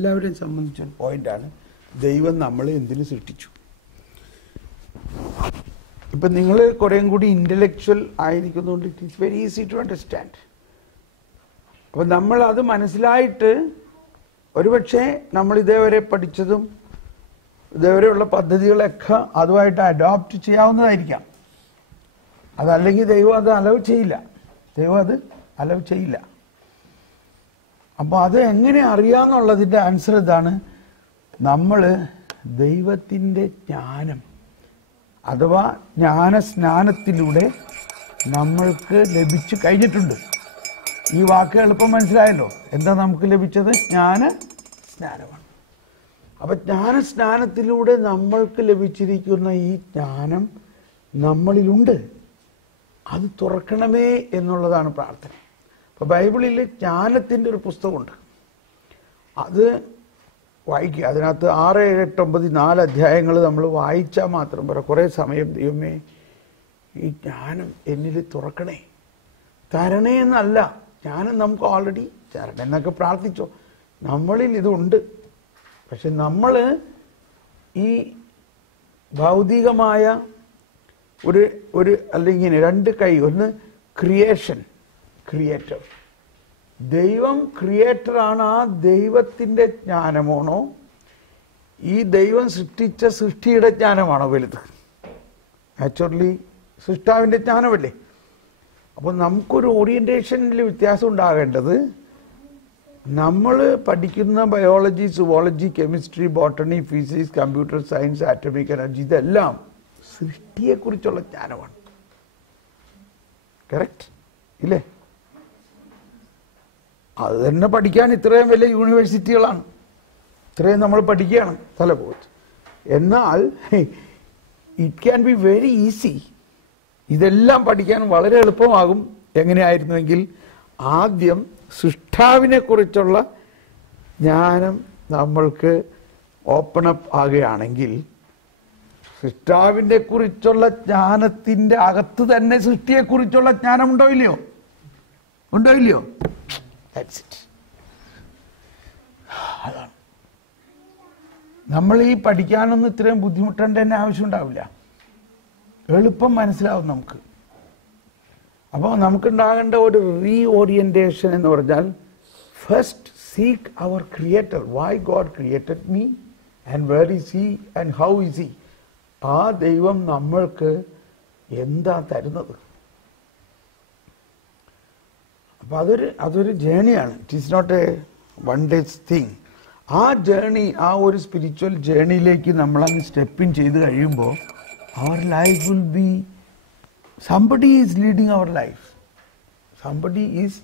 എല്ലാവരെയും സംബന്ധിച്ചൊരു പോയിന്റാണ് ദൈവം നമ്മളെ എന്തിനു സൃഷ്ടിച്ചു. ഇപ്പം നിങ്ങൾ കുറേയും കൂടി ഇൻ്റലക്ച്വൽ ആയിരിക്കുന്നതുകൊണ്ട് it is very easy to understand. അപ്പം നമ്മൾ അത് മനസ്സിലായിട്ട് ഒരുപക്ഷെ നമ്മൾ ഇതേവരെ പഠിച്ചതും ഇതേവരെയുള്ള പദ്ധതികളൊക്കെ അതുമായിട്ട് അഡോപ്റ്റ് ചെയ്യാവുന്നതായിരിക്കാം. അതല്ലെങ്കിൽ ദൈവം അത് അലവ് ചെയ്യില്ല. അപ്പോൾ അത് എങ്ങനെ അറിയാമെന്നുള്ളതിൻ്റെ ആൻസർ ഇതാണ്. നമ്മൾ ദൈവത്തിൻ്റെ ജ്ഞാനം അഥവാ ജ്ഞാനസ്നാനത്തിലൂടെ നമ്മൾക്ക് ലഭിച്ചു കഴിഞ്ഞിട്ടുണ്ട്. ഈ വാക്ക് എളുപ്പം മനസ്സിലായല്ലോ. എന്താ നമുക്ക് ലഭിച്ചത്? ജ്ഞാനസ്നാനമാണ്. അപ്പം ജ്ഞാനസ്നാനത്തിലൂടെ നമ്മൾക്ക് ലഭിച്ചിരിക്കുന്ന ഈ ജ്ഞാനം നമ്മളിലുണ്ട്. അത് തുറക്കണമേ എന്നുള്ളതാണ് പ്രാർത്ഥന. അപ്പോൾ ബൈബിളിൽ ജ്ഞാനത്തിൻ്റെ ഒരു പുസ്തകമുണ്ട്, അത് വായിക്കുക. അതിനകത്ത് 6, 7, 8, 9, 4 അധ്യായങ്ങൾ നമ്മൾ വായിച്ചാൽ മാത്രം പോരാ. കുറേ സമയം ദൈവമേ ഈ ജ്ഞാനം എന്നിൽ തുറക്കണേ, തരണേ എന്നല്ല, ജ്ഞാനം നമുക്ക് ഓൾറെഡി തരണേ എന്നൊക്കെ പ്രാർത്ഥിച്ചോ. നമ്മളിൽ ഇതുണ്ട്. പക്ഷെ നമ്മൾ ഈ ഭൗതികമായ ഒരു അല്ലെങ്കിൽ 2 കൈ, ഒന്ന് ക്രിയേറ്റർ, ദൈവം ക്രിയേറ്ററാണ്. ആ ദൈവത്തിൻ്റെ ജ്ഞാനമാണോ ഈ ദൈവം സൃഷ്ടിച്ച സൃഷ്ടിയുടെ ജ്ഞാനമാണോ വലുത്? നാച്ചുറലി സൃഷ്ടാവിൻ്റെ ജ്ഞാനമല്ലേ. അപ്പോൾ നമുക്കൊരു ഓറിയൻറ്റേഷനിൽ വ്യത്യാസം ഉണ്ടാകേണ്ടത്, നമ്മൾ പഠിക്കുന്ന biology, zoology, chemistry, botany, physics, computer science, atomic energy, ഇതെല്ലാം സൃഷ്ടിയെക്കുറിച്ചുള്ള ജ്ഞാനമാണ്. കറക്റ്റ് ഇല്ലേ? അത് തന്നെ പഠിക്കാൻ ഇത്രയും വലിയ യൂണിവേഴ്സിറ്റികളാണ്, ഇത്രയും നമ്മൾ പഠിക്കുകയാണ് തലപോയിട്ട്. എന്നാൽ it can be very easy. ഇതെല്ലാം പഠിക്കാൻ വളരെ എളുപ്പമാകും. എങ്ങനെയായിരുന്നുവെങ്കിൽ ആദ്യം സൃഷ്ടാവിനെ കുറിച്ചുള്ള ജ്ഞാനം നമ്മൾക്ക് ഓപ്പൺ അപ്പ് ആകുകയാണെങ്കിൽ, സൃഷ്ടാവിനെ കുറിച്ചുള്ള ജ്ഞാനത്തിൻ്റെ അകത്ത് തന്നെ സൃഷ്ടിയെക്കുറിച്ചുള്ള ജ്ഞാനം ഉണ്ടോ ഇല്ലയോ? That's it. അതാണ് നമ്മൾ ഈ പഠിക്കാനൊന്നും ഇത്രയും ബുദ്ധിമുട്ടേണ്ട തന്നെ ആവശ്യം ഉണ്ടാവില്ല. എളുപ്പം മനസ്സിലാവും നമുക്ക്. അപ്പോൾ നമുക്കുണ്ടാകേണ്ട ഒരു റീഓറിയൻറ്റേഷൻ എന്ന് പറഞ്ഞാൽ, first seek our creator, why God created me and where is he and how is he. ആ ദൈവം നമ്മൾക്ക് എന്താ തരുന്നത്? അപ്പോൾ അതൊരു ജേണിയാണ്. It is not a one day's thing. ആ ജേണി, ആ ഒരു സ്പിരിച്വൽ ജേണിയിലേക്ക് നമ്മളങ്ങ് സ്റ്റെപ്പിൻ ചെയ്ത് കഴിയുമ്പോൾ our life will be, somebody is leading our life, somebody is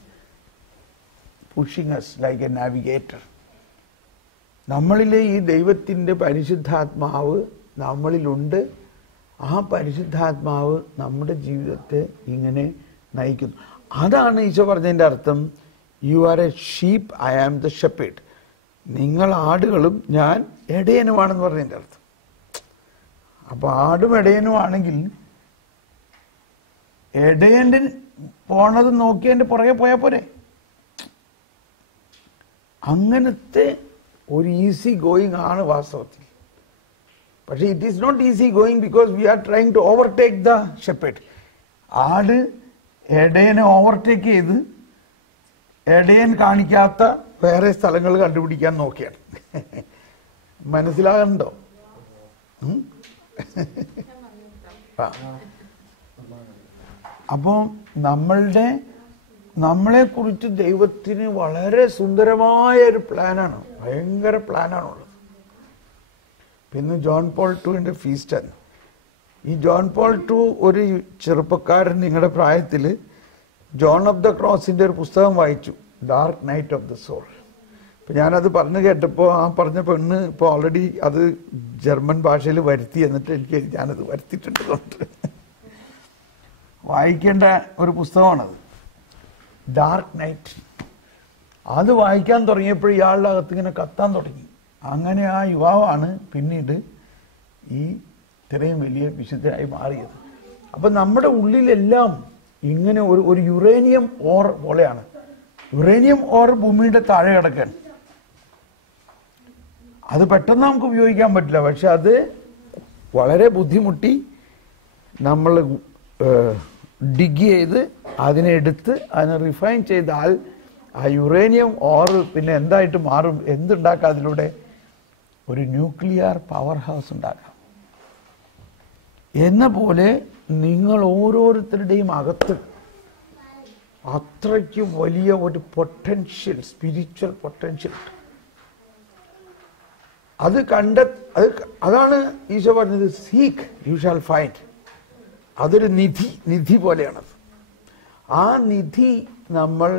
pushing us like a navigator. നമ്മളിലെ ഈ ദൈവത്തിൻ്റെ പരിശുദ്ധാത്മാവ് നമ്മളിലുണ്ട്. ആ പരിശുദ്ധാത്മാവ് നമ്മുടെ ജീവിതത്തെ ഇങ്ങനെ നയിക്കുന്നു. അതാണ് ഈശോ പറഞ്ഞതിൻ്റെ അർത്ഥം, you are a sheep, I am the shepherd. നിങ്ങൾ ആടുകളും ഞാൻ ഇടയനുമാണെന്ന് പറഞ്ഞതിൻ്റെ അർത്ഥം. അപ്പോൾ ആടും ഇടയനുമാണെങ്കിൽ ഇടയൻ്റെ പോണത് നോക്കി എൻ്റെ പുറകെ പോയാൽ പോരെ. അങ്ങനത്തെ ഒരു ഈസി ഗോയിങ് ആണ് വാസ്തവത്തിൽ. പക്ഷേ it is not easy going because we are trying to overtake the shepherd. ആട് ഇടയനെ ഓവർടേക്ക് ചെയ്ത് ഇടയൻ കാണിക്കാത്ത വേറെ സ്ഥലങ്ങൾ കണ്ടുപിടിക്കാൻ നോക്കിയാണ്. മനസ്സിലാകണ്ടോ? അപ്പോൾ നമ്മളെക്കുറിച്ച് ദൈവത്തിന് വളരെ സുന്ദരമായ ഒരു പ്ലാനാണ്, ഭയങ്കര പ്ലാനാണുള്ളത്. പിന്നെ ജോൺ പോൾ II ഫീസ്റ്റാണ്. ഈ ജോൺ പോൾ II ഒരു ചെറുപ്പക്കാരൻ നിങ്ങളുടെ പ്രായത്തിൽ ജോൺ ഓഫ് ദ ക്രോസിൻ്റെ ഒരു പുസ്തകം വായിച്ചു, dark night of the soul. ഇപ്പം ഞാനത് പറഞ്ഞു കേട്ടപ്പോൾ ആ പറഞ്ഞ പെണ്ണ് ഇപ്പോൾ ഓൾറെഡി അത് ജർമ്മൻ ഭാഷയിൽ വരുത്തി, എന്നിട്ട് ഞാനത് വരുത്തിയിട്ടുണ്ട്. വായിക്കേണ്ട ഒരു പുസ്തകമാണത്, ഡാർക്ക് നൈറ്റ്. അത് വായിക്കാൻ തുടങ്ങിയപ്പോൾ ഇയാളുടെ അകത്ത് ഇങ്ങനെ കത്താൻ തുടങ്ങി. അങ്ങനെ ആ യുവാവാണ് പിന്നീട് ഈ ഇത്രയും വലിയ വിശുദ്ധനായി മാറിയത്. അപ്പം നമ്മുടെ ഉള്ളിലെല്ലാം ഇങ്ങനെ ഒരു യുറേനിയം ഓർ പോലെയാണ്. യുറേനിയം ഓർ ഭൂമിയുടെ താഴെ കിടക്കാൻ. അത് പെട്ടെന്ന് നമുക്ക് ഉപയോഗിക്കാൻ പറ്റില്ല. പക്ഷെ അത് വളരെ ബുദ്ധിമുട്ടി നമ്മൾ ഡിഗ് ചെയ്ത് അതിനെ എടുത്ത് അതിനെ റിഫൈൻ ചെയ്താൽ ആ യുറേനിയം ഓർ പിന്നെ എന്തായിട്ട് മാറും? എന്തുണ്ടാക്കാം അതിലൂടെ? ഒരു ന്യൂക്ലിയർ പവർ ഹൗസ് ഉണ്ടാക്കാം. എന്ന പോലെ നിങ്ങൾ ഓരോരുത്തരുടെയും അകത്ത് അത്രയ്ക്ക് വലിയ ഒരു പൊട്ടൻഷ്യൽ, സ്പിരിച്വൽ പൊട്ടൻഷ്യൽ. അത് അതാണ് ഈശോ പറഞ്ഞത്, സീക്ക് യു ഷാൽ ഫൈൻഡ്. അതൊരു നിധി പോലെയാണത്. ആ നിധി നമ്മൾ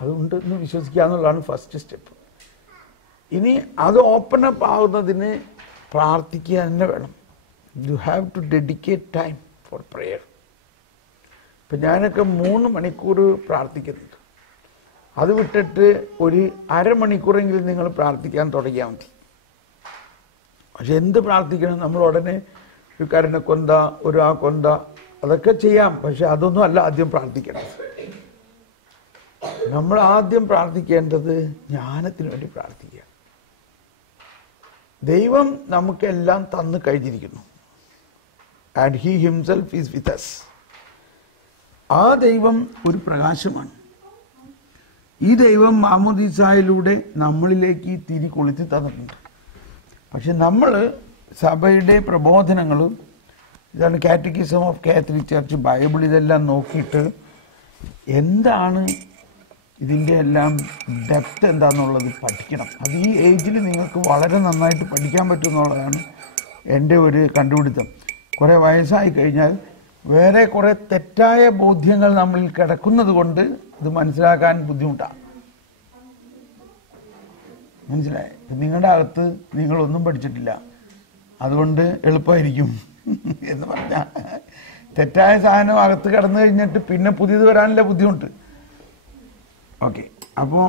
അതുണ്ടെന്ന് വിശ്വസിക്കുക എന്നുള്ളതാണ് ഫസ്റ്റ് സ്റ്റെപ്പ്. ഇനി അത് ഓപ്പൺ അപ്പ് ആവുന്നതിന് പ്രാർത്ഥിക്കുക തന്നെ വേണം. You have to dedicate time for prayer. ഇപ്പം ഞാനൊക്കെ 3 മണിക്കൂർ പ്രാർത്ഥിക്കുന്നുണ്ട്. അത് വിട്ടിട്ട് ഒരു അരമണിക്കൂറെങ്കിലും നിങ്ങൾ പ്രാർത്ഥിക്കാൻ തുടങ്ങിയാൽ മതി. പക്ഷെ എന്ത് പ്രാർത്ഥിക്കണം? നമ്മൾ ഉടനെ ഒരു കരുണക്കൊന്ത, ഒരു ആ കൊന്ത, അതൊക്കെ ചെയ്യാം. പക്ഷെ അതൊന്നും അല്ല ആദ്യം പ്രാർത്ഥിക്കണം. നമ്മൾ ആദ്യം പ്രാർത്ഥിക്കേണ്ടത് ജ്ഞാനത്തിന് വേണ്ടി പ്രാർത്ഥിക്കുക. ദൈവം നമുക്കെല്ലാം തന്നു കഴിഞ്ഞിരിക്കുന്നു. And he himself is with us. ആ ദൈവം ഒരു പ്രകാശമാണ്. ഈ ദൈവം മാമോദീസായിലൂടെ നമ്മളിലേക്ക് തിരി കൊളുത്തി തന്നിട്ടുണ്ട്. പക്ഷെ നമ്മൾ സഭയുടെ പ്രബോധനങ്ങളും ഇതാണ് catechism of Catholic church, Bible, ഇതെല്ലാം നോക്കിയിട്ട് എന്താണ് ഇതിൻ്റെ എല്ലാം ഡെപ്ത് എന്താണെന്നുള്ളത് പഠിക്കണം. അത് ഈ ഏജിൽ നിങ്ങൾക്ക് വളരെ നന്നായിട്ട് പഠിക്കാൻ പറ്റും എന്നുള്ളതാണ് എൻ്റെ ഒരു കണ്ടുപിടുത്തം. കുറേ വയസ്സായി കഴിഞ്ഞാൽ വേറെ കുറേ തെറ്റായ ബോധ്യങ്ങൾ നമ്മളിൽ കിടക്കുന്നത് കൊണ്ട് ഇത് മനസ്സിലാക്കാൻ ബുദ്ധിമുട്ടാണ്. മനസ്സിലായി? നിങ്ങളുടെ അകത്ത് നിങ്ങളൊന്നും പഠിച്ചിട്ടില്ല, അതുകൊണ്ട് എളുപ്പമായിരിക്കും എന്ന് പറഞ്ഞാൽ തെറ്റായ സാധനം അകത്ത് കിടന്നു കഴിഞ്ഞിട്ട് പിന്നെ പുതിയത് വരാനുള്ള ബുദ്ധിമുട്ട്. ഓക്കെ, അപ്പോൾ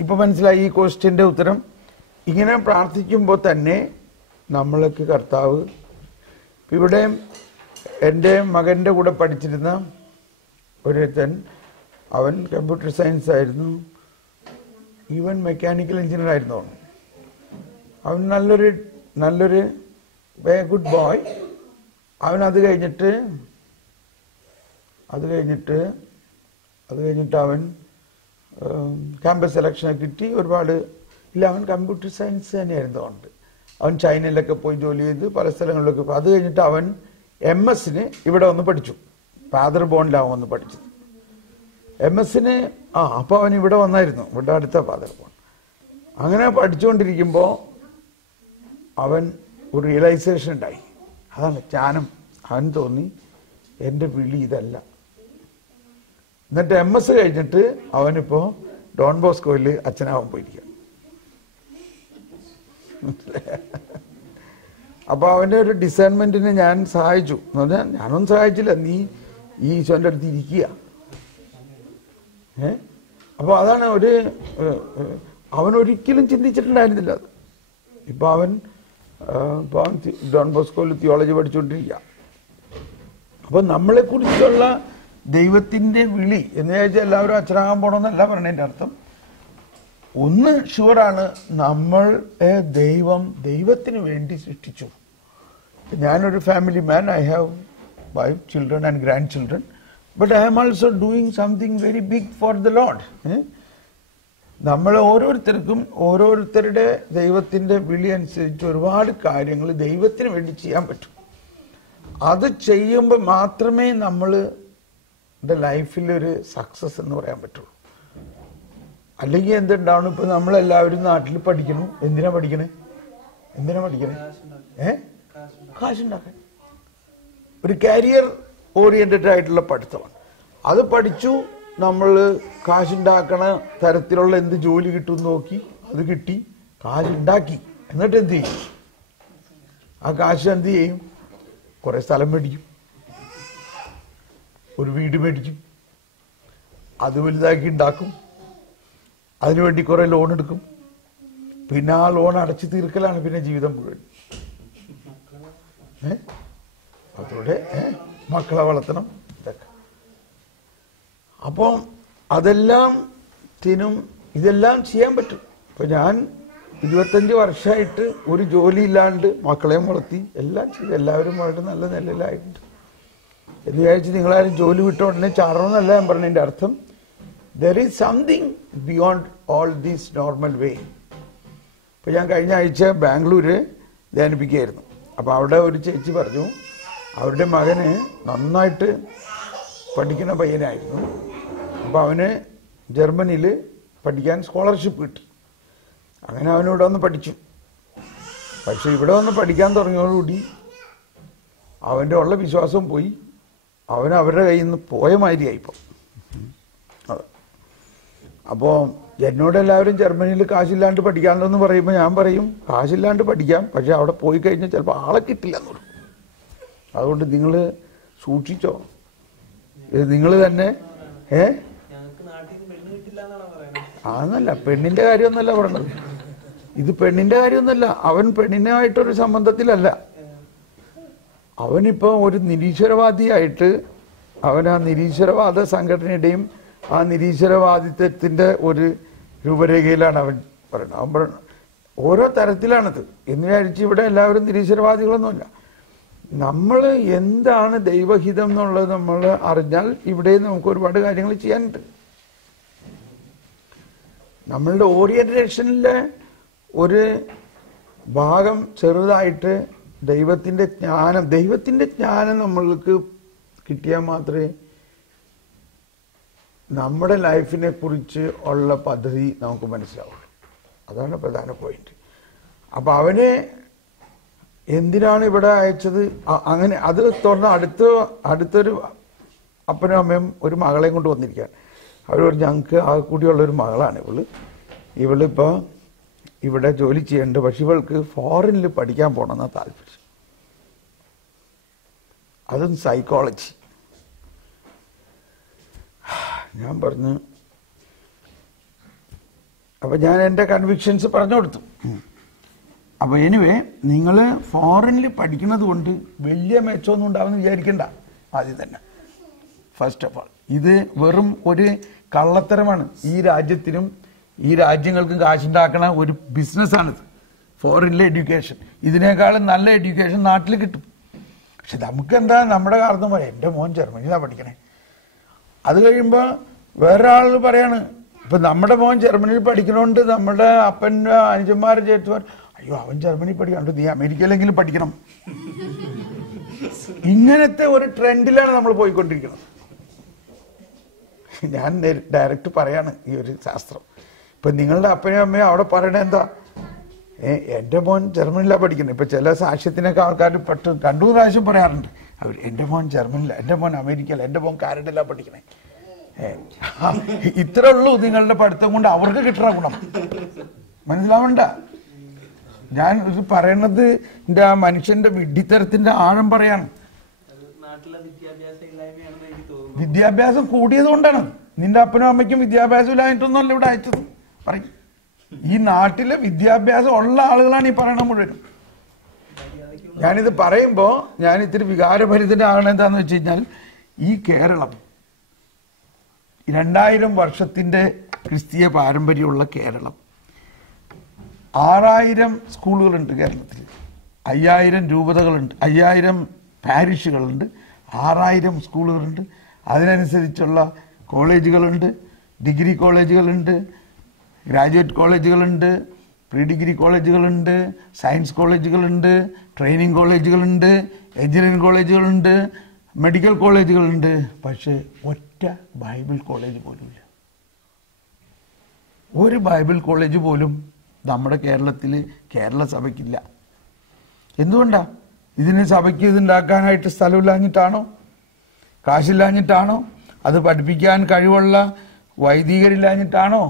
ഇപ്പോൾ മനസ്സിലായി ഈ ക്വസ്റ്റ്യൻ്റെ ഉത്തരം. ഇങ്ങനെ പ്രാർത്ഥിക്കുമ്പോൾ തന്നെ നമ്മൾക്ക് കർത്താവ്, ഇവിടെ എൻ്റെ മകൻ്റെ കൂടെ പഠിച്ചിരുന്ന ഒരുത്തൻ, അവൻ കമ്പ്യൂട്ടർ സയൻസ് ആയിരുന്നു, ഈവൻ മെക്കാനിക്കൽ എഞ്ചിനീയർ ആയിരുന്നു. അവൻ നല്ലൊരു ഗുഡ് ബോയ്. അവൻ അത് കഴിഞ്ഞിട്ട് അവൻ ക്യാമ്പസ് സെലക്ഷനൊക്കെ കിട്ടി. അവൻ കമ്പ്യൂട്ടർ സയൻസ് തന്നെയായിരുന്നു. അതുകൊണ്ട് അവൻ ചൈനയിലൊക്കെ പോയി ജോലി ചെയ്ത് പല സ്ഥലങ്ങളിലൊക്കെ പോയി. അത് കഴിഞ്ഞിട്ട് അവൻ MS-ന് ഇവിടെ വന്ന് പഠിച്ചു. പാദർബോണിലാവും വന്ന് പഠിച്ചത്. MS-ന് അപ്പോൾ അവൻ ഇവിടെ വന്നായിരുന്നു, ഇവിടെ അടുത്ത പാദർബോൺ. അങ്ങനെ പഠിച്ചുകൊണ്ടിരിക്കുമ്പോൾ അവൻ ഒരു റിയലൈസേഷൻ ഉണ്ടായി. അതാണ് ജ്ഞാനം. അവൻ തോന്നി എൻ്റെ വിളി ഇതല്ല. എന്നിട്ട് MS കഴിഞ്ഞിട്ട് അവനിപ്പോൾ ഡോൺ ബോസ്കോയിൽ അച്ഛനാവാൻ പോയിരിക്കുക. അപ്പോൾ അവൻ്റെ ഒരു ഡിസൈൻമെൻറ്റിന് ഞാൻ സഹായിച്ചു. എന്ന് പറഞ്ഞാൽ ഞാനൊന്നും സഹായിച്ചില്ല, നീ ഈ ഈശോൻ്റെ അടുത്ത് ഇരിക്കുക. അപ്പോൾ അതാണ് അവനൊരിക്കലും ചിന്തിച്ചിട്ടുണ്ടായിരുന്നില്ല അത്. ഇപ്പോൾ അവൻ ഡോൺ ബോസ്കോയിൽ തിയോളജി പഠിച്ചുകൊണ്ടിരിക്കുക. അപ്പോൾ നമ്മളെക്കുറിച്ചുള്ള ദൈവത്തിൻ്റെ വിളി എന്ന് ചോദിച്ചാൽ എല്ലാവരും അച്ഛനാകാൻ പോകണമെന്നല്ല പറഞ്ഞതിൻ്റെ അർത്ഥം. ഒന്ന് ഷുവറാണ്, നമ്മൾ ദൈവത്തിന് വേണ്ടി സൃഷ്ടിച്ചു. ഞാനൊരു family man, I have wife, children and grandchildren, but I am also doing something very big for the Lord. നമ്മൾ ഓരോരുത്തർക്കും ഓരോരുത്തരുടെ ദൈവത്തിൻ്റെ വിളി അനുസരിച്ച് ഒരുപാട് കാര്യങ്ങൾ ദൈവത്തിന് വേണ്ടി ചെയ്യാൻ പറ്റും. അത് ചെയ്യുമ്പോൾ മാത്രമേ നമ്മളുടെ ലൈഫിലൊരു സക്സസ് എന്ന് പറയാൻ പറ്റുള്ളൂ. അല്ലെങ്കിൽ എന്തുണ്ടാവണം? ഇപ്പൊ നമ്മളെല്ലാവരും നാട്ടിൽ പഠിക്കണം. എന്തിനാ പഠിക്കണേ? കാശുണ്ടാക്കാൻ. ഒരു കരിയർ ഓറിയന്റഡ് ആയിട്ടുള്ള പഠിത്തമാണ്. അത് പഠിച്ചു, നമ്മൾ കാശുണ്ടാക്കണ തരത്തിലുള്ള എന്ത് ജോലി കിട്ടും നോക്കി, അത് കിട്ടി, കാശുണ്ടാക്കി. എന്നിട്ട് എന്ത് ചെയ്യും? ആ കാശ് എന്ത് ചെയ്യും? കുറെ സ്ഥലം മേടിക്കും, ഒരു വീട് മേടിക്കും, അത് വലുതാക്കി ഉണ്ടാക്കും, അതിനുവേണ്ടി കുറെ ലോൺ എടുക്കും. പിന്നെ ആ ലോൺ അടച്ചു തീർക്കലാണ് പിന്നെ ജീവിതം മുഴുവൻ. അതോടെ മക്കളെ വളർത്തണം, ഇതൊക്കെ. അപ്പം ഇതെല്ലാം ചെയ്യാൻ പറ്റും. ഇപ്പൊ ഞാൻ 25 വർഷമായിട്ട് ഒരു ജോലി ഇല്ലാണ്ട് മക്കളെയും വളർത്തി എല്ലാം ചെയ്ത് എല്ലാവരും വളരെ നല്ല നിലയിലായിട്ടുണ്ട്. എന്ന് വിചാരിച്ച് നിങ്ങളാരും ജോലി വിട്ട ഉടനെ ചാടണമെന്നല്ല ഞാൻ പറഞ്ഞതിൻ്റെ അർത്ഥം. There is something beyond all these normal way. ഇപ്പം ഞാൻ കഴിഞ്ഞ ആഴ്ച ബാംഗ്ലൂര് ധ്യാനിപ്പിക്കുകയായിരുന്നു. അപ്പോൾ അവിടെ ഒരു ചേച്ചി പറഞ്ഞു അവരുടെ മകന് നന്നായിട്ട് പഠിക്കുന്ന പയ്യനായിരുന്നു. അപ്പോൾ അവന് ജർമ്മനിയിൽ പഠിക്കാൻ സ്കോളർഷിപ്പ് കിട്ടി. അങ്ങനെ അവനിവിടെ വന്ന് പഠിച്ചു. പക്ഷെ ഇവിടെ വന്ന് പഠിക്കാൻ തുടങ്ങിയതോടുകൂടി അവൻ്റെ ഉള്ള വിശ്വാസവും പോയി. അവൻ അവരുടെ കയ്യിൽ നിന്ന് പോയ മാതിരിയായിപ്പോൾ. അതെ. അപ്പോൾ എന്നോട് എല്ലാവരും ജർമ്മനിയിൽ കാശില്ലാണ്ട് പഠിക്കാമെന്ന് പറയുമ്പോൾ ഞാൻ പറയും കാശില്ലാണ്ട് പഠിക്കാം, പക്ഷെ അവിടെ പോയി കഴിഞ്ഞാൽ ചിലപ്പോൾ ആളെ കിട്ടില്ല എന്ന് പറയും. അതുകൊണ്ട് നിങ്ങൾ സൂക്ഷിച്ചോ. നിങ്ങൾ തന്നെ ആന്നല്ല, പെണ്ണിന്റെ കാര്യമൊന്നല്ല പറയണത്. ഇത് പെണ്ണിന്റെ കാര്യമൊന്നുമല്ല. അവൻ പെണ്ണിനായിട്ടൊരു സംബന്ധത്തിലല്ല. അവനിപ്പോ ഒരു നിരീശ്വരവാദിയായിട്ട് അവൻ ആ നിരീശ്വരവാദ സംഘടനയുടെയും ആ നിരീശ്വരവാദിത്വത്തിന്റെ ഒരു രൂപരേഖയിലാണ് അവൻ പറയുന്നത്. അവൻ പറയുന്നത് ഓരോ തരത്തിലാണത് എന്ന് വിചാരിച്ച് ഇവിടെ എല്ലാവരും നിരീശ്വരവാദികളൊന്നുമില്ല. നമ്മൾ എന്താണ് ദൈവഹിതം എന്നുള്ളത് നമ്മൾ അറിഞ്ഞാൽ ഇവിടെ നമുക്ക് ഒരുപാട് കാര്യങ്ങൾ ചെയ്യാനുണ്ട്. നമ്മളുടെ ഓറിയന്റേഷനിലെ ഒരു ഭാഗം ചെറുതായിട്ട് ദൈവത്തിന്റെ ജ്ഞാനം നമ്മൾക്ക് കിട്ടിയാൽ മാത്രമേ നമ്മുടെ ലൈഫിനെ കുറിച്ച് ഉള്ള പദ്ധതി നമുക്ക് മനസ്സിലാവുള്ളൂ. അതാണ് പ്രധാന പോയിന്റ്. അപ്പൊ അവനെ എന്തിനാണ് ഇവിടെ അയച്ചത്? അങ്ങനെ അത് തുറന്ന് അടുത്തൊരു അപ്പനും അമ്മയും ഒരു മകളെയും കൊണ്ട് വന്നിരിക്കുകയാണ്. അവർ പറഞ്ഞു ഞങ്ങൾക്ക് ആ കൂടിയുള്ളൊരു മകളാണ് ഇവളിപ്പോൾ ഇവിടെ ജോലി ചെയ്യേണ്ടത്, പക്ഷെ ഇവൾക്ക് ഫോറിനിൽ പഠിക്കാൻ പോകണമെന്നാണ് താല്പര്യം. അതും സൈക്കോളജി. ഞാൻ പറഞ്ഞു, അപ്പൊ ഞാൻ എൻ്റെ കൺവിക്ഷൻസ് പറഞ്ഞു കൊടുത്തു. അപ്പൊ എനിവേ നിങ്ങൾ ഫോറിനിൽ പഠിക്കുന്നത് കൊണ്ട് വലിയ മെച്ചമൊന്നും ഉണ്ടാവുമെന്ന് വിചാരിക്കണ്ട ആദ്യം തന്നെ. ഫസ്റ്റ് ഓഫ് ഓൾ ഇത് വെറും ഒരു കള്ളത്തരമാണ്. ഈ രാജ്യത്തിനും ഈ രാജ്യങ്ങൾക്കും കാശുണ്ടാക്കണ ഒരു ബിസിനസ്സാണിത് ഫോറിനിലെ എഡ്യൂക്കേഷൻ. ഇതിനേക്കാളും നല്ല എഡ്യൂക്കേഷൻ നാട്ടിൽ കിട്ടും. പക്ഷെ നമുക്കെന്താ നമ്മുടെ കാരണം പറയാം എൻ്റെ മോൻ ജർമ്മനിയിലാണ് പഠിക്കണേ. അത് കഴിയുമ്പോൾ വേറൊരാൾ പറയാണ് ഇപ്പം നമ്മുടെ മോൻ ജർമ്മനിയിൽ പഠിക്കണോണ്ട് നമ്മുടെ അപ്പൻ്റെ അനുജന്മാർ ചേച്ചിമാർ അയ്യോ അവൻ ജർമ്മനിയിൽ പഠിക്കാണ്ട് നീ അമേരിക്കയിലെങ്കിലും പഠിക്കണം. ഇങ്ങനത്തെ ഒരു ട്രെൻഡിലാണ് നമ്മൾ പോയിക്കൊണ്ടിരിക്കുന്നത്. ഞാൻ ഡയറക്റ്റ് പറയാണ് ഈ ഒരു ശാസ്ത്രം. ഇപ്പൊ നിങ്ങളുടെ അപ്പനും അമ്മയും അവിടെ പറയണ എന്താ, എൻ്റെ മോൻ ജർമ്മനിയിലാണ് പഠിക്കുന്നത്. ഇപ്പൊ ചില സാക്ഷ്യത്തിനൊക്കെ ആൾക്കാർ പെട്ട് 2-3 പ്രാവശ്യം പറയാറുണ്ട് അവർ എൻ്റെ മോൻ ജർമ്മനിയില, എൻ്റെ മോൻ അമേരിക്കയില, എൻ്റെ മോൻ കാനഡയിലാണ് പഠിക്കണേ. ഇത്രേ ഉള്ളൂ നിങ്ങളുടെ പഠിത്തം കൊണ്ട് അവർക്ക് കിട്ടുന്ന ഗുണം. മനസ്സിലാവണ്ട. ഞാൻ ഇത് പറയണത് എൻ്റെ ആ മനുഷ്യന്റെ വിഡ്ഢിത്തരത്തിന്റെ ആഴം പറയാണ്. വിദ്യാഭ്യാസം കൂടിയത് കൊണ്ടാണ്. നിന്റെ അപ്പനും അമ്മയ്ക്കും വിദ്യാഭ്യാസം ഇല്ലായിട്ടൊന്നുമല്ല ഇവിടെ അയച്ചത്. പറയും ഈ നാട്ടിലെ വിദ്യാഭ്യാസം ഉള്ള ആളുകളാണ് ഈ പറയണ മുഴുവനും. ഞാനിത് പറയുമ്പോ ഞാൻ ഇത്തിരി വികാരഭരിതനാകണം. എന്താന്ന് വെച്ച് കഴിഞ്ഞാൽ ഈ കേരളം 2000 വർഷത്തിന്റെ ക്രിസ്തീയ പാരമ്പര്യമുള്ള കേരളം, 6000 സ്കൂളുകളുണ്ട് കേരളത്തിൽ, 5000 രൂപതകളുണ്ട്, 5000 പാരിഷുകളുണ്ട്, 6000 സ്കൂളുകളുണ്ട്, അതിനനുസരിച്ചുള്ള കോളേജുകളുണ്ട്, ഡിഗ്രി കോളേജുകളുണ്ട്, ഗ്രാജുവേറ്റ് കോളേജുകളുണ്ട്, പ്രീ ഡിഗ്രി കോളേജുകളുണ്ട്, സയൻസ് കോളേജുകളുണ്ട്, ട്രെയിനിങ് കോളേജുകളുണ്ട്, എഞ്ചിനീയറിംഗ് കോളേജുകളുണ്ട്, മെഡിക്കൽ കോളേജുകളുണ്ട്. പക്ഷേ ഒറ്റ ബൈബിൾ കോളേജ് പോലുമില്ല. ഒരു ബൈബിൾ കോളേജ് പോലും നമ്മുടെ കേരളത്തിൽ കേരള സഭയ്ക്കില്ല. എന്തുകൊണ്ടാ? ഇതിന് സഭയ്ക്ക് ഇതുണ്ടാക്കാനായിട്ട് സ്ഥലമില്ലാഞ്ഞിട്ടാണോ? കാശില്ലാഞ്ഞിട്ടാണോ? അത് പഠിപ്പിക്കാൻ കഴിവുള്ള വൈദികരില്ലാഞ്ഞിട്ടാണോ?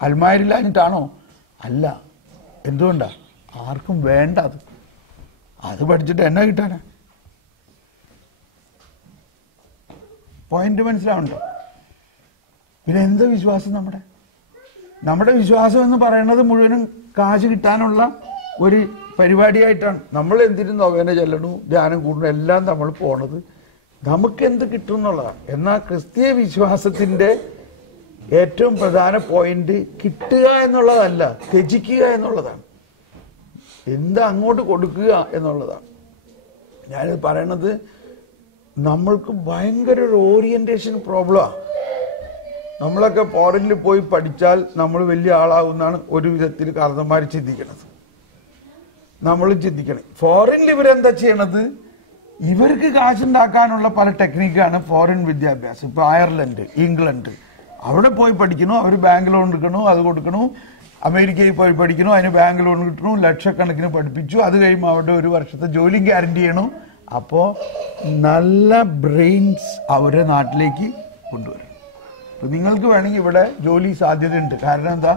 അൽമാരില്ലാഞ്ഞിട്ടാണോ? അല്ല. എന്തുകൊണ്ടാ? ആർക്കും വേണ്ട. അത് പഠിച്ചിട്ട് എന്നാ കിട്ടാനാ? പോയിന്റ് മനസ്സിലാവുണ്ടോ? പിന്നെ എന്ത് വിശ്വാസം നമ്മുടെ വിശ്വാസം എന്ന് പറയുന്നത് മുഴുവനും കാശ് കിട്ടാനുള്ള ഒരു പരിപാടിയായിട്ടാണ്. നമ്മൾ എന്തിനും നൊവേന ചെല്ലണു, ധ്യാനം കൂടണു, എല്ലാം നമ്മൾ പോണത് നമുക്ക് എന്ത് കിട്ടും എന്നുള്ളതാണ്. എന്നാൽ ക്രിസ്തീയ വിശ്വാസത്തിന്റെ ഏറ്റവും പ്രധാന പോയിന്റ് കിട്ടുക എന്നുള്ളതല്ല, ത്യജിക്കുക എന്നുള്ളതാണ്. എന്താ അങ്ങോട്ട് കൊടുക്കുക എന്നുള്ളതാണ്. ഞാനിത് പറയണത് നമ്മൾക്ക് ഭയങ്കര ഒരു ഓറിയന്റേഷൻ പ്രോബ്ലമാണ്. നമ്മളൊക്കെ ഫോറിനിൽ പോയി പഠിച്ചാൽ നമ്മൾ വലിയ ആളാവുന്നാണ് ഒരു വിധത്തിൽ കാരണന്മാർ ചിന്തിക്കണത്. നമ്മൾ ചിന്തിക്കണം, ഫോറിനിൽ ഇവരെന്താ ചെയ്യണത്? ഇവർക്ക് കാശുണ്ടാക്കാനുള്ള പല ടെക്നിക്കാണ് ഫോറിൻ വിദ്യാഭ്യാസം. ഇപ്പൊ അയർലൻഡ്, ഇംഗ്ലണ്ട്, അവിടെ പോയി പഠിക്കണു, അവർ ബാങ്ക് ലോൺ എടുക്കണു, അത് കൊടുക്കണു. അമേരിക്കയിൽ പോയി പഠിക്കണു, അതിന് ബാങ്ക് ലോൺ കിട്ടണു, ലക്ഷക്കണക്കിന് പഠിപ്പിച്ചു. അത് കഴിയുമ്പോൾ അവിടെ ഒരു വർഷത്തെ ജോലിയും ഗ്യാരണ്ടി ചെയ്യണു. അപ്പോ നല്ല ബ്രെയിൻസ് അവരെ നാട്ടിലേക്ക് കൊണ്ടുവരും. ഇപ്പൊ നിങ്ങൾക്ക് വേണമെങ്കിൽ ഇവിടെ ജോലി സാധ്യതയുണ്ട്. കാരണം എന്താ?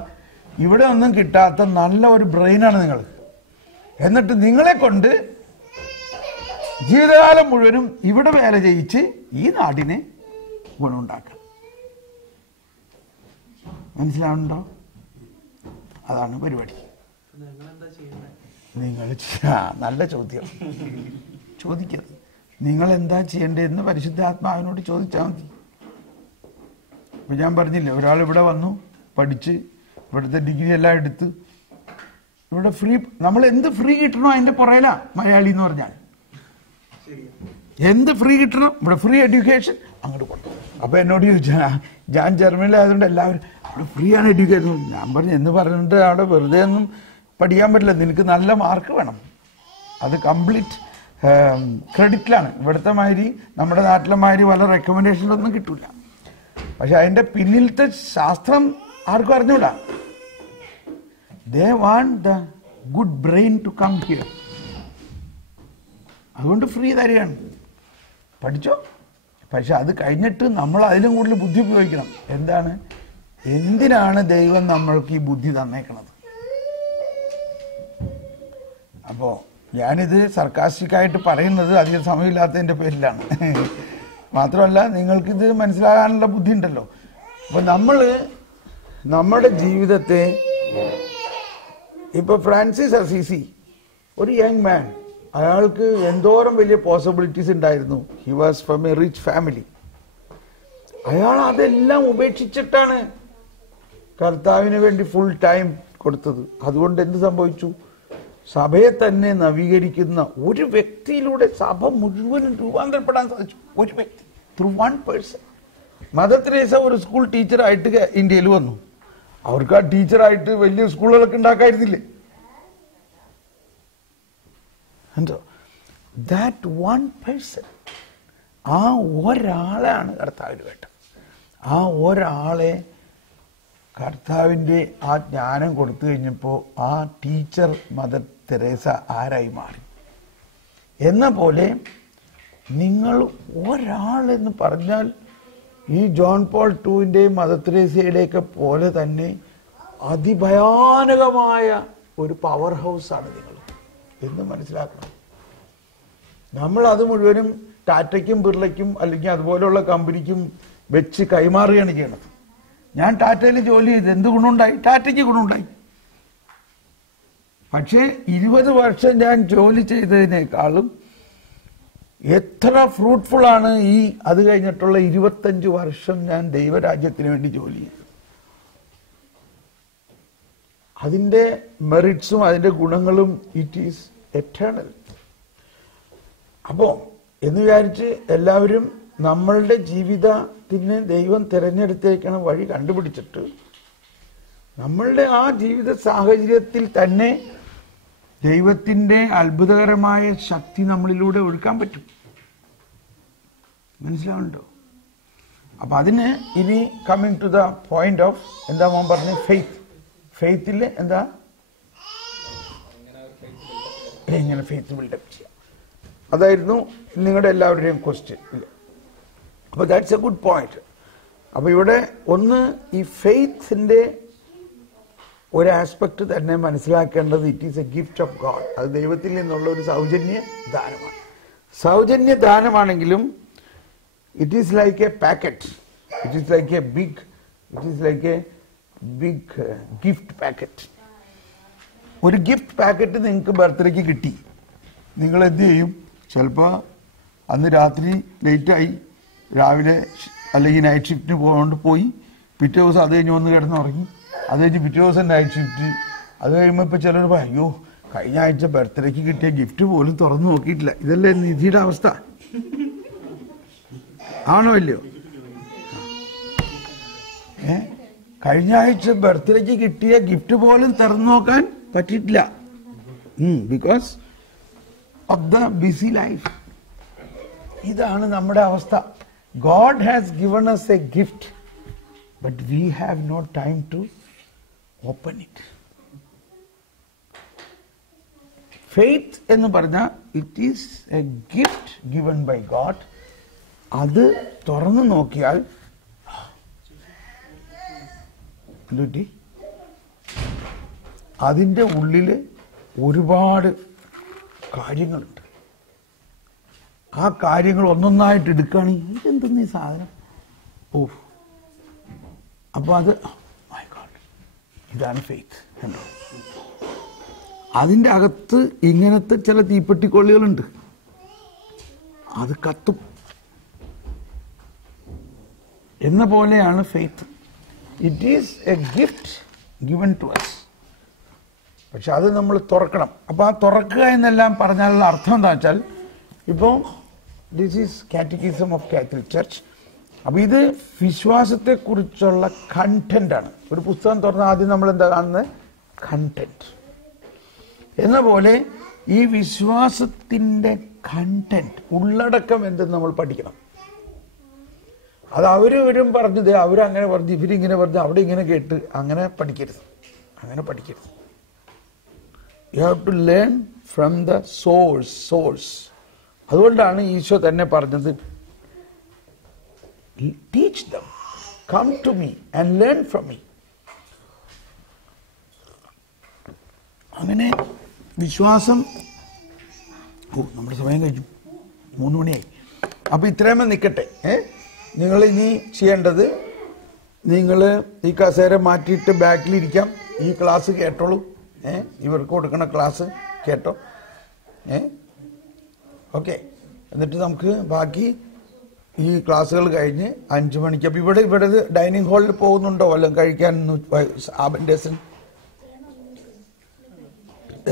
ഇവിടെ ഒന്നും കിട്ടാത്ത നല്ല ഒരു ബ്രെയിനാണ് നിങ്ങൾക്ക്. എന്നിട്ട് നിങ്ങളെ കൊണ്ട് ജീവിതകാലം മുഴുവനും ഇവിടെ വേല ചെയ്യിച്ച് ഈ നാടിനെ ഗുണമുണ്ടാക്കുക. മനസ്സിലാവുന്നുണ്ടോ? അതാണ് പരിപാടി. നിങ്ങൾ നല്ല ചോദ്യം ചോദിക്കരുത്. നിങ്ങൾ എന്താ ചെയ്യേണ്ടതെന്ന് പരിശുദ്ധാത്മാവിനോട് ചോദിച്ചാൽ മതി. ഇപ്പൊ ഞാൻ പറഞ്ഞില്ലേ, ഒരാൾ ഇവിടെ വന്നു, പഠിച്ച് ഇവിടുത്തെ ഡിഗ്രി എല്ലാം എടുത്ത് ഇവിടെ ഫ്രീ, നമ്മൾ എന്ത് ഫ്രീ കിട്ടണോ അതിന്റെ പുറയിലാ മലയാളി എന്ന് പറഞ്ഞാൽ. എന്ത് ഫ്രീ കിട്ടണം, ഇവിടെ ഫ്രീ എഡ്യൂക്കേഷൻ അങ്ങോട്ട് കൊണ്ടു. അപ്പൊ എന്നോട് ഞാൻ ജർമ്മനിലായതുകൊണ്ട് എല്ലാവരും അവിടെ ഫ്രീ ആണ് എഡ്യൂക്കേഷൻ. ഞാൻ പറഞ്ഞു, എന്ന് പറഞ്ഞിട്ട് അവിടെ വെറുതെ ഒന്നും പഠിക്കാൻ പറ്റില്ല, നിനക്ക് നല്ല മാർക്ക് വേണം. അത് കംപ്ലീറ്റ് ക്രെഡിറ്റിലാണ്. ഇവിടുത്തെ മാതിരി, നമ്മുടെ നാട്ടിലെ മാതിരി വല്ല റെക്കമെൻഡേഷനിലൊന്നും കിട്ടൂല. പക്ഷെ അതിന്റെ പിന്നിലത്തെ ശാസ്ത്രം ആർക്കും അറിഞ്ഞൂടാ. They want the good brain to come here. അതുകൊണ്ട് ഫ്രീ തരികയാണ്, പഠിച്ചോ. പക്ഷെ അത് കഴിഞ്ഞിട്ട് നമ്മൾ അതിലും കൂടുതൽ ബുദ്ധി ഉപയോഗിക്കണം. എന്താണ്, എന്തിനാണ് ദൈവം നമ്മൾക്ക് ഈ ബുദ്ധി തന്നേക്കണത്? അപ്പോ ഞാനിത് സർക്കാസ്റ്റിക്കായിട്ട് പറയുന്നത് അധികം സമയമില്ലാത്തതിന്റെ പേരിലാണ്. മാത്രമല്ല, നിങ്ങൾക്കിത് മനസ്സിലാകാനുള്ള ബുദ്ധി ഉണ്ടല്ലോ. അപ്പൊ നമ്മുടെ ജീവിതത്തെ, ഇപ്പൊ ഫ്രാൻസിസ് അസീസി ഒരു യങ് മാൻ, അയാൾക്ക് എന്തോരം വലിയ പോസിബിലിറ്റീസ് ഉണ്ടായിരുന്നു. He was from A rich family. അയാൾ അതെല്ലാം ഉപേക്ഷിച്ചിട്ടാണ് കർത്താവിന് വേണ്ടി ഫുൾ ടൈം കൊടുത്തത്. അതുകൊണ്ട് എന്ത് സംഭവിച്ചു? സഭയെ തന്നെ നവീകരിക്കുന്ന ഒരു വ്യക്തിയിലൂടെ സഭ മുഴുവനും രൂപാന്തരപ്പെടാൻ സാധിച്ചു. ഒരു വ്യക്തി, through one person. Mother Teresa ഒരു സ്കൂൾ ടീച്ചറായിട്ട് ഇന്ത്യയിൽ വന്നു. അവർക്ക് ആ ടീച്ചറായിട്ട് വലിയ സ്കൂളുകളൊക്കെ ഉണ്ടാക്കായിരുന്നില്ലേ? എന്തോ ദാറ്റ് വൺ പേഴ്സൺ, ആ ഒരാളാണ് കർത്താവിന് വേണ്ടത്. ആ ഒരാളെ കർത്താവിൻ്റെ ആ ജ്ഞാനം കൊടുത്തു കഴിഞ്ഞപ്പോൾ ആ ടീച്ചർ മദർ തെരേസ ആരായി മാറി. എന്ന പോലെ നിങ്ങൾ ഒരാളെന്ന് പറഞ്ഞാൽ ഈ ജോൺ പോൾ II മദർ തെരേസയുടെയൊക്കെ പോലെ തന്നെ അതിഭയാനകമായ ഒരു പവർ ഹൗസാണ് നിങ്ങൾ എന്ന് മനസ്സിലാക്കണം. നമ്മൾ അത് മുഴുവനും ടാറ്റയ്ക്കും ബിർളയ്ക്കും അല്ലെങ്കിൽ അതുപോലെയുള്ള കമ്പനിക്കും വെച്ച് കൈമാറുകയാണ് ചെയ്യണത്. ഞാൻ ടാറ്റയിൽ ജോലി ചെയ്ത് എന്ത് ഗുണമുണ്ടായി? ടാറ്റയ്ക്ക് ഗുണമുണ്ടായി. പക്ഷേ 20 വർഷം ഞാൻ ജോലി ചെയ്തതിനേക്കാളും എത്ര ഫ്രൂട്ട്ഫുൾ ആണ് അത് കഴിഞ്ഞിട്ടുള്ള 25 വർഷം ഞാൻ ദൈവരാജ്യത്തിന് വേണ്ടി ജോലി ചെയ്തു. അതിന്റെ മെറിറ്റ്സും അതിന്റെ ഗുണങ്ങളും ഇറ്റ് ഈസ് എറ്റേണൽ. അപ്പോ എന്ന് വിചാരിച്ച് എല്ലാവരും നമ്മളുടെ ജീവിതത്തിന് ദൈവം തിരഞ്ഞെടുത്തേക്കണ വഴി കണ്ടുപിടിച്ചിട്ട് നമ്മളുടെ ആ ജീവിത സാഹചര്യത്തിൽ തന്നെ ദൈവത്തിന്റെ അത്ഭുതകരമായ ശക്തി നമ്മളിലൂടെ ഒഴുക്കാൻ പറ്റും. മനസ്സിലാവുന്നുണ്ടോ? അപ്പൊ അതിന് ഇനി coming to the point of, എന്താ മോൻ പറഞ്ഞ, ഫെയ്ത്ത്. ഫെയ്ത്തിൽ എന്താ, എങ്ങനെ ഫെയ്ത്ത് ബിൽഡപ്പ് ചെയ്യാം, അതായിരുന്നു നിങ്ങളുടെ എല്ലാവരുടെയും ക്വസ്റ്റ്യൻ. അപ്പൊ ദാറ്റ്സ് എ ഗുഡ് പോയിന്റ്. അപ്പൊ ഇവിടെ ഒന്ന്, ഈ ഫെയ്ത്തിന്റെ ഒരു ആസ്പെക്ട് തന്നെ മനസ്സിലാക്കേണ്ടത്, it is a gift of God. അത് ദൈവത്തിൽ നിന്നുള്ള ഒരു സൗജന്യ ദാനമാണ്. സൗജന്യ ദാനമാണെങ്കിലും it is like a packet, it is like a big gift packet. ഒരു ഗിഫ്റ്റ് പാക്കറ്റ് നിങ്ങൾക്ക് ബർത്ത്ഡേക്ക് കിട്ടി, നിങ്ങൾ എന്ത് ചെയ്യും? ചിലപ്പോൾ അന്ന് രാത്രി ലേറ്റായി, രാവിലെ അല്ലെങ്കിൽ നൈറ്റ് ഷിഫ്റ്റിന് പോയി പിറ്റേ ദിവസം അത് കഴിഞ്ഞ് വന്ന് കിടന്നുറങ്ങി, അത് കഴിഞ്ഞ് പിറ്റേ ദിവസം നൈറ്റ് ഷിഫ്റ്റ്, അത് കഴിയുമ്പോൾ ഇപ്പോൾ ചിലർ പറയും അയ്യോ കഴിഞ്ഞ ആഴ്ച ബർത്ത്ഡേക്ക് കിട്ടിയ ഗിഫ്റ്റ് പോലും തുറന്നു നോക്കിയിട്ടില്ല. ഇതല്ലേ നിധിയുടെ അവസ്ഥ? ആണോ ഇല്ലയോ? കഴിഞ്ഞ ആഴ്ച ബർത്ത്ഡേക്ക് കിട്ടിയ ഗിഫ്റ്റ് പോലും തുറന്നു നോക്കാൻ പറ്റിയിട്ടില്ല. Because of the busy life. ഇതാണ് നമ്മുടെ അവസ്ഥ. God has given us a gift, but we have no time to open it. Faith എന്ന് പറഞ്ഞാൽ it is a gift given by God. അത് തുറന്നു നോക്കിയാൽ എന്തുപറ്റി? അതിൻ്റെ ഉള്ളിൽ ഒരുപാട് കാര്യങ്ങളുണ്ട്. ആ കാര്യങ്ങൾ ഒന്നൊന്നായിട്ട് എടുക്കുകയാണെങ്കിൽ ഇതെന്തെന്ന് ഈ സാധനം, ഓ, അപ്പോൾ അത് മൈ ഗോഡ്, ഇതാണ് ഫെയ്ത്ത്. കണ്ടോ? അതിൻ്റെ അകത്ത് ഇങ്ങനത്തെ ചില തീപ്പെട്ടിക്കൊള്ളികളുണ്ട്, അത് കത്തും എന്ന പോലെയാണ് faith. It is a gift given to us. പക്ഷെ അത് നമ്മൾ തുറക്കണം. അപ്പോൾ ആ തുറക്കുക എന്നെല്ലാം പറഞ്ഞാലുള്ള അർത്ഥം എന്താ വെച്ചാൽ, ഇപ്പോൾ this is catechism of Catholic church. അപ്പോൾ ഇത് വിശ്വാസത്തെക്കുറിച്ചുള്ള കണ്ടന്റാണ്. ഒരു പുസ്തകം തുറന്നാൽ ആദ്യം നമ്മൾ എന്താ കാണുന്നത്? കണ്ടന്റ്. എന്ന പോലെ ഈ വിശ്വാസത്തിൻ്റെ കണ്ടന്റ്, ഉള്ളടക്കം എന്തെന്ന് നമ്മൾ പഠിക്കണം. അത് അവരും പറഞ്ഞത്, അവരങ്ങനെ പറഞ്ഞു, ഇവരിങ്ങനെ പറഞ്ഞു, അവിടെ ഇങ്ങനെ കേട്ട് അങ്ങനെ പഠിക്കരുത്. അങ്ങനെ പഠിക്കരുത്. You have to learn from the source. അതുകൊണ്ടാണ് ഈശോ തന്നെ പറഞ്ഞത്, teach them, come to me and learn from me. അങ്ങനെ വിശ്വാസം. നമ്മുടെ സമയം കഴിഞ്ഞു, 3 മണിയായി. അപ്പോൾ ഇത്രയുമേ നിൽക്കട്ടെ. നിങ്ങൾ ഇനി ചെയ്യേണ്ടത്, നിങ്ങൾ ഈ കസേര മാറ്റിയിട്ട് ബാക്കിലിരിക്കാം. ഈ ക്ലാസ് കേട്ടോളൂ. ഇവർക്ക് കൊടുക്കുന്ന ക്ലാസ് കേട്ടോ. ഓക്കെ. എന്നിട്ട് നമുക്ക് ബാക്കി ഈ ക്ലാസ്സുകൾ കഴിഞ്ഞ് 5 മണിക്ക്, അപ്പോൾ ഇവിടെ ഡൈനിങ് ഹാളിൽ പോകുന്നുണ്ടോ വല്ലതും കഴിക്കാൻ? ആബൻഡേസൻ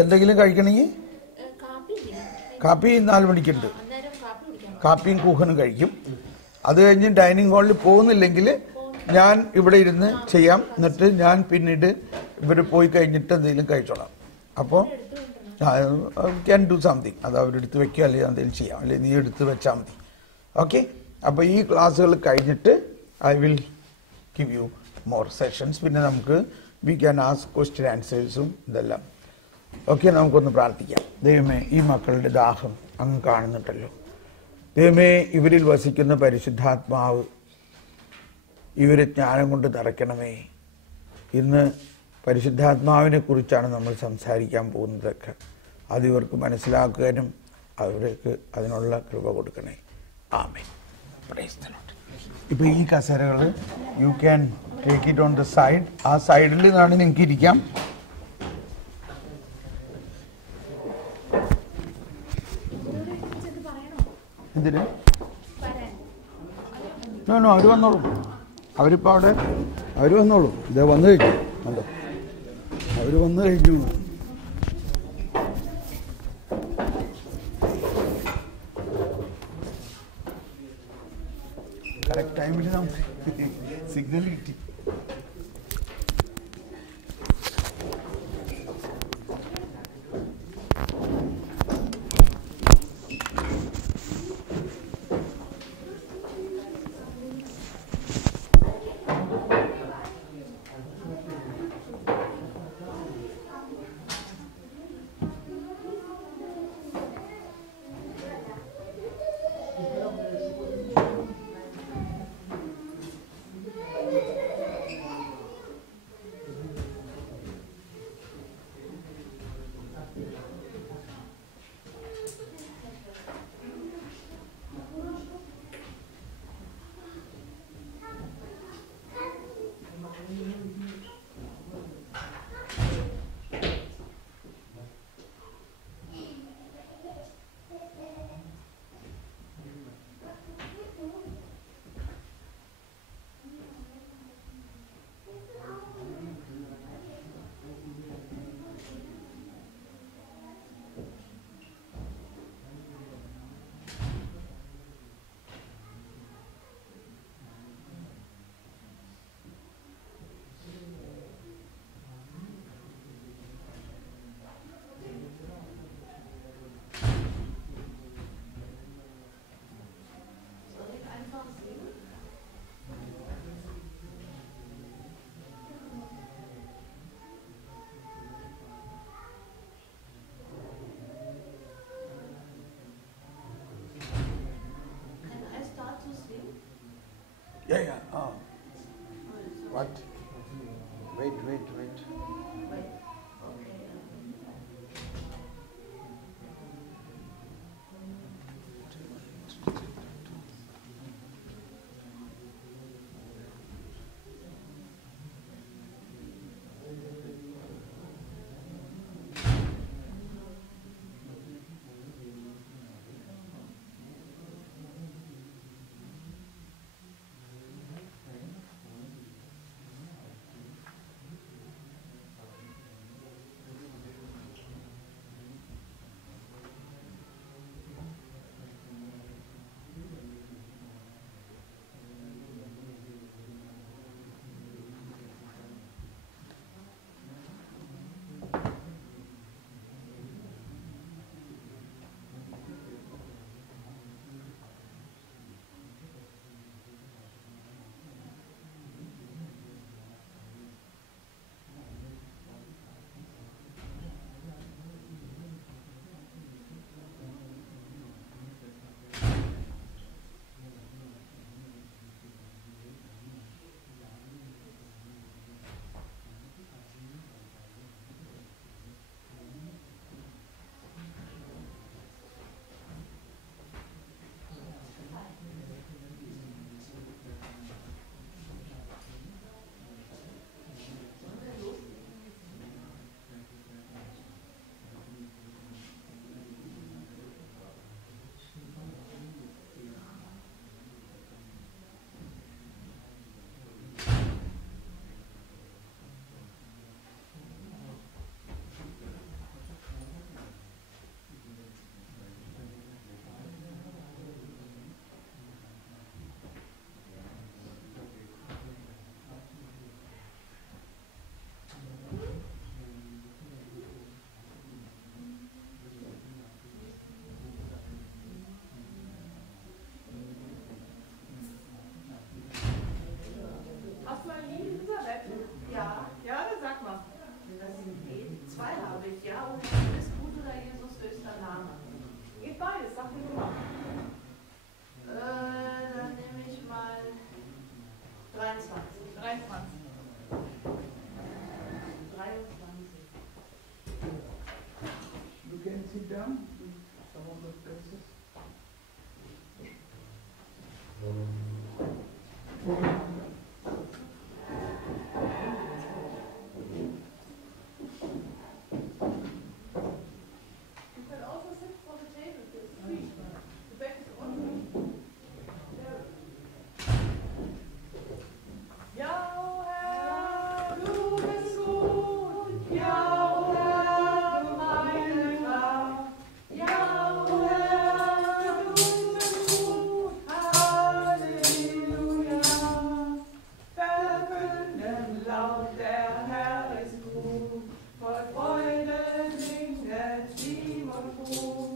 എന്തെങ്കിലും കഴിക്കണമെങ്കിൽ കാപ്പി 4 മണിക്കുണ്ട്. കാപ്പിയും കൂഹനും കഴിക്കും. അത് കഴിഞ്ഞ് ഡൈനിങ് ഹാളിൽ പോകുന്നില്ലെങ്കിൽ ഞാൻ ഇവിടെ ഇരുന്ന് ചെയ്യാം. എന്നിട്ട് ഞാൻ പിന്നീട് ഇവർ പോയി കഴിഞ്ഞിട്ട് എന്തെങ്കിലും കഴിച്ചോളാം. അപ്പോൾ ക്യാൻ ഡു സംതിങ്. അത് അവരെടുത്ത് വെക്കുക, അല്ലെങ്കിൽ എന്തെങ്കിലും ചെയ്യാം, അല്ലെങ്കിൽ നീ എടുത്ത് വെച്ചാൽ മതി. ഓക്കെ. അപ്പോൾ ഈ ക്ലാസ്സുകൾ കഴിഞ്ഞിട്ട് I will give you more sessions. പിന്നെ നമുക്ക് വി ക്യാൻ ആസ്ക് ക്വസ്റ്റ്യൻ ആൻസേഴ്സും ഇതെല്ലാം. ഓക്കെ. നമുക്കൊന്ന് പ്രാർത്ഥിക്കാം. ദൈവമേ, ഈ മക്കളുടെ ദാഹം അങ്ങ് കാണുന്നുണ്ടല്ലോ. ദൈവമേ, ഇവരിൽ വസിക്കുന്ന പരിശുദ്ധാത്മാവ് ഇവരെ ജ്ഞാനം കൊണ്ട് നിറയ്ക്കണമേ. ഇന്ന് പരിശുദ്ധാത്മാവിനെ കുറിച്ചാണ് നമ്മൾ സംസാരിക്കാൻ പോകുന്നതൊക്കെ. അത് ഇവർക്ക് മനസ്സിലാക്കാനും അവർക്ക് അതിനുള്ള കൃപ കൊടുക്കണേ. ആമേൻ. Praise the Lord. ഇപ്പോൾ ഈ കസേരകൾ you can take it on the side. ആ സൈഡിൽ നിന്നാണ് നിങ്ങൾക്ക് ഇരിക്കാം. എന്തിന്? നോ, അവർ വന്നോളും. അവരിപ്പോൾ അവിടെ അവർ വന്നോളും. ഇത് വന്നു കഴിഞ്ഞു. കണ്ടോ, അവർ വന്നു കഴിഞ്ഞു. കറക്റ്റ് ടൈമിൽ നമുക്ക് സിഗ്നൽ കിട്ടി. What? Wait. Wait. Okay. Sit down in some of the places. You can also sit for the table. It's free. The back is on. Ja, Herr, du bist gut. Ja, Herr, du meine Kraft. Ja, Herr, du bist gut. Halleluja. Verkünden laut, der Herr ist gut. Voll Freude singet Lieb und Ruhm.